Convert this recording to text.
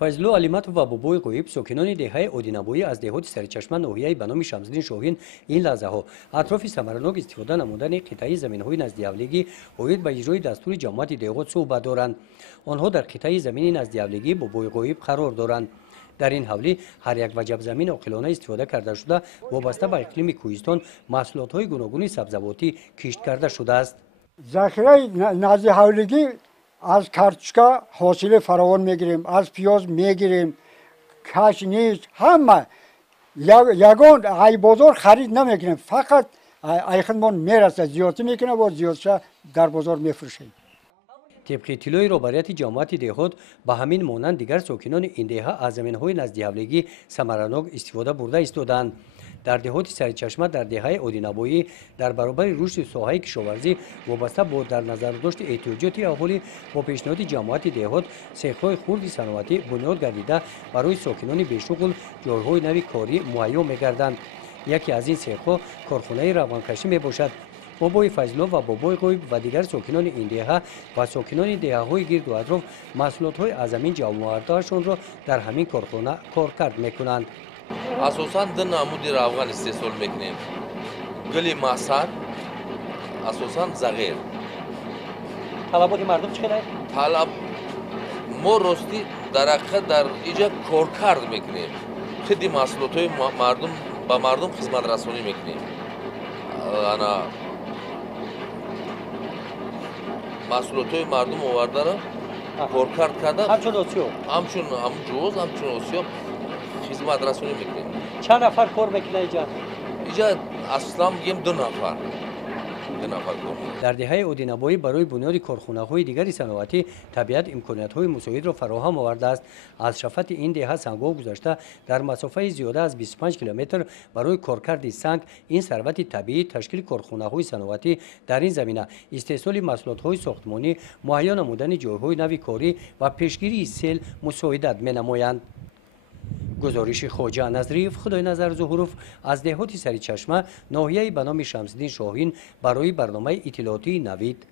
فضلو علیمت و بابوی غویب ساکنان دهه اودینابویی از دهات سرچشمه ناحیه به نام شمس‌الدین شاهین این لحظه ها اطراف ثمرناک استفاده نمودن قطعه زمین‌های نزدیاولگی اوید به اجرای دستور جماعت دهات صحبت دارند. آنها در قطعه زمین نزدیاولگی بابوی غویب قرار دارند. در این حوله هر یک وجب زمین عاقلانه استفاده کرده شده وابسته به اقلیم کوهستان محصولات‌های گوناگون سبزواتی کشت کرده شده است. ذخیره نزدیاولگی از کارتشکا حاصل فراوان میگیریم، از پیاز میگیریم، کاش نیست، همه یگان ای بازار خرید نمیکنیم، فقط ایخنمون میرسه زیادی میکنه و زیادش در بازار میفروشیم. طبق اطلاع رهبریت جماعت دهات به همین مانند دیگر ساکنان این دهه از زمین‌های نزدیاولگی ثمرناک استفاده برده ایستادند. در دهات سرچشمه در دهه اودینابویی در برابر رشد ساحه کشاورزی وابسته با در نظر داشت احتیاجات اهالی با پیشنهاد جماعت دهات سیخ‌های خرد صنعتی بنیاد گردیده برای ساکنان بیشغل جایهای نوی کاری مهیا می‌گردند. یکی از این سیخ‌ها کارخانه روانکشی میباشد. بابای فضلو و بابای غویب و دیگر ساکنان این دهه و ساکنان دهه‌های گرد و اطراف محصولات‌های از زمین جمع‌آورده‌شان را در همین کارخانه کارکرد می‌کنند. اساساً دو نمودی روغن استحصال میکنیم. گلی ماسر، اساساً زغیر. طلبات مردم چقدر؟ طلب ما راستی در حقیقت در اینجا کارکرد میکنیم. خیلی محصولات‌های مردم با مردم خدمت رسانی میکنیم. انا محصولات‌های مردم آورده را کارکرد کرده. همچون آسیو. همچون جوز، همچون آسیو خدمت رسانی میکنیم. چند نفر کار میکنه اینجا؟ اینجا اصلا میگیم دو نفر در دهه اودینابویی برای بنیاد کارخانه‌های دیگر صنعتی طبیعت امکانات‌های مساعد را فراهم آورده است. از شفت این دهه سنگ‌ها گذشته در مسافه زیاده از 25 کیلومتر برای کارکرد سنگ این ثروت طبیعی تشکیل کارخانه‌های صنعتی در این زمینه استحصال محصولات‌های ساختمانی مهیا نمودن جایهای نوی کاری و پیشگیری سیل مساعدت می‌نمایند. گزارش خواجه نظریف خدای نظر ظهوروف از دهات سرچشمه ناحیه به نام شمس‌الدین شاهین برای برنامه اطلاعاتی نوید